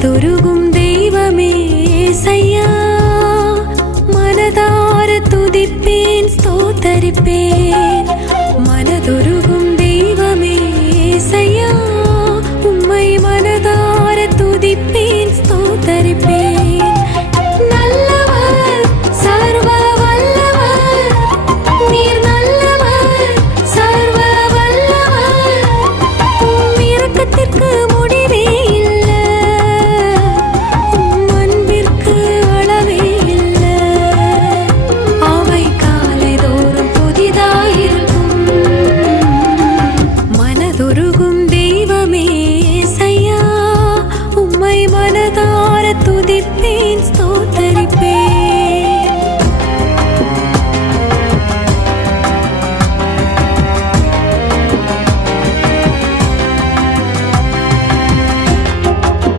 மனதுருகும் தெய்வமே ஏசையா, மனதார துதிப்பேன் ஸ்தோத்தரிப்பேன். மனதுருகும் தெய்வமே ஏசையா, உம்மை மனதார துதிப்பேன் ஸ்தோத்தரிப்பேன். நல்லவர், சர்வ வல்லவர், நீர் நல்லவர், சர்வ வல்லவர். உம் இரக்கத்திற்கு முடிவே இல்ல, உம் அன்பிற்கு அளவே இல்ல. அவை காலைதோறும் புதிதாயிருக்கும். மனதுருகும் தெய்வமே ஏசையா, உம்மை மனதார துதிப்பேன் ஸ்தோத்திரிப்பேன்.